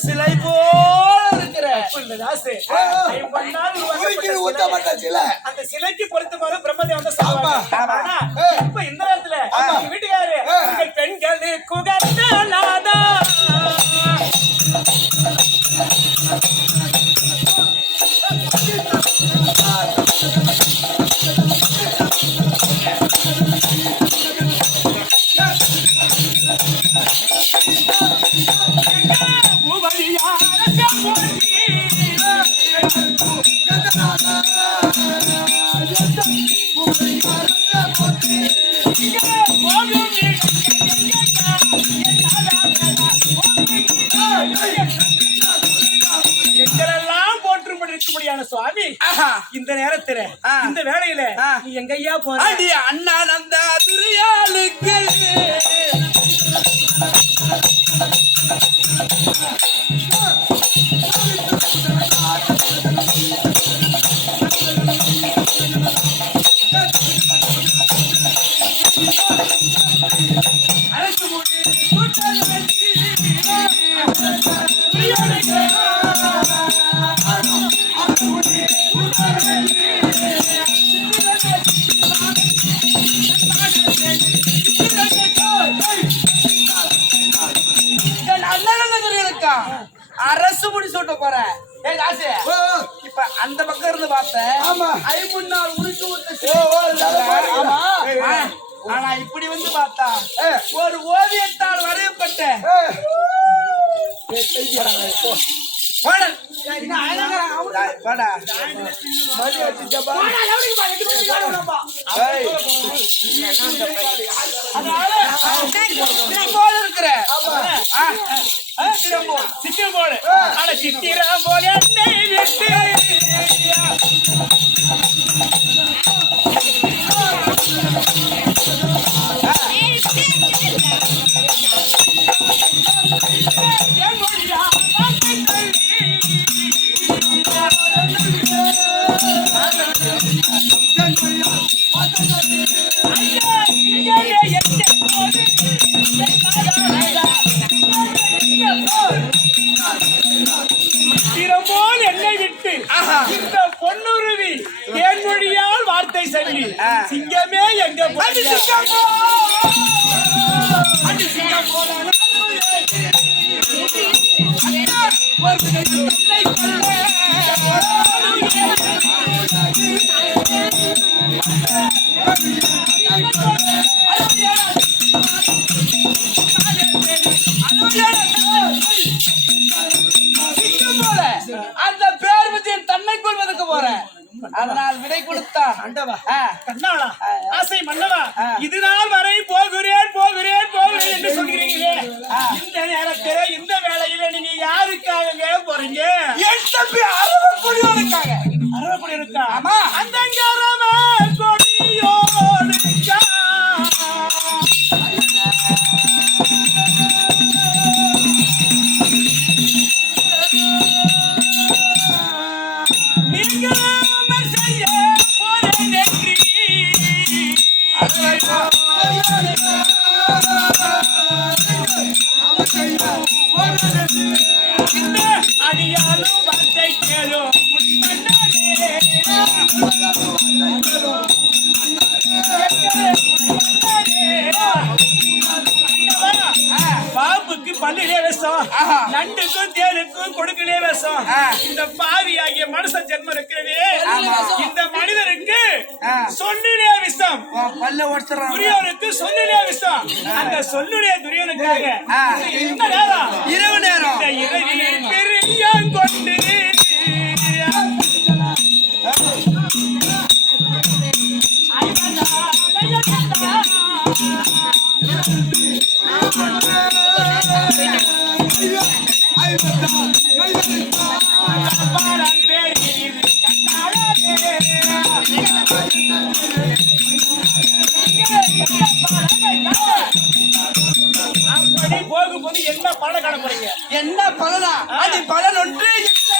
சிலை போல இருக்கிற அந்த சிலைக்கு பொறுத்தவரை பிரம்மதேவன் இப்ப இந்த நேரத்துல வீட்டுக்காரு பெண்கள் குகந்த நாதா சுவாமி இந்த நேரத்துல இந்த வேளையில நீ எங்கய்யா போற அண்ணா அந்த துரியாளுக்கு அரசு முடி சொல்ல போறேன் இப்ப அந்த பக்கம் இருந்து பார்த்தேன் ஐமுன்னாள் உனக்கு ஆனா இப்படி வந்து பார்த்தா ஒரு ஓவியத்தால் வரையப்பட்ட இருக்கிற சித்திரம் போல ஆனா சித்திரம் போல போல் என்னை விட்டு இந்த பொன்னுருவி என் மொழியால் வார்த்தை சொல்லி சிங்கமே எங்க அந்த பேர் பற்றி தன்னை கொள்வதற்கு போறேன் அதனால் விடை கொடுத்தா கண்ணாளா ஆசை மன்னவா இதுநாள் வரை போகிறேன் போகிறேன் போகிறேன் என்று சொல்கிறீங்களே இந்த நேரத்தில இந்த வேளையில நீங்க யாருக்காக போறீங்க என் தம்பி அரவக்குடியோனுக்காக அரவக்குடியோனுக்கா ஆமா அந்த கொடியோனுக்கா அடியாலும் வார்த்தை கேளும் பாம்புக்கு பல்லிலே விஷம் நண்டுக்கும் தேனுக்கும் கொடுக்கலே விஷம் இந்த பாவி ஆகிய மனுஷ ஜென்மம் இருக்கிறது இந்த மனிதருக்கு சொல்லிலே விஷம் துரியோனுக்கு சொல்லிலே விஷம் அந்த சொல்லுடைய துரியோனுக்காக இந்த நேரம் இரவு நேரம் பெரிய கொண்டு அப்படி போகும்போது என்ன பலன் காண போறீங்க? என்ன பலனா? அது பலன் ஒன்று இல்லை.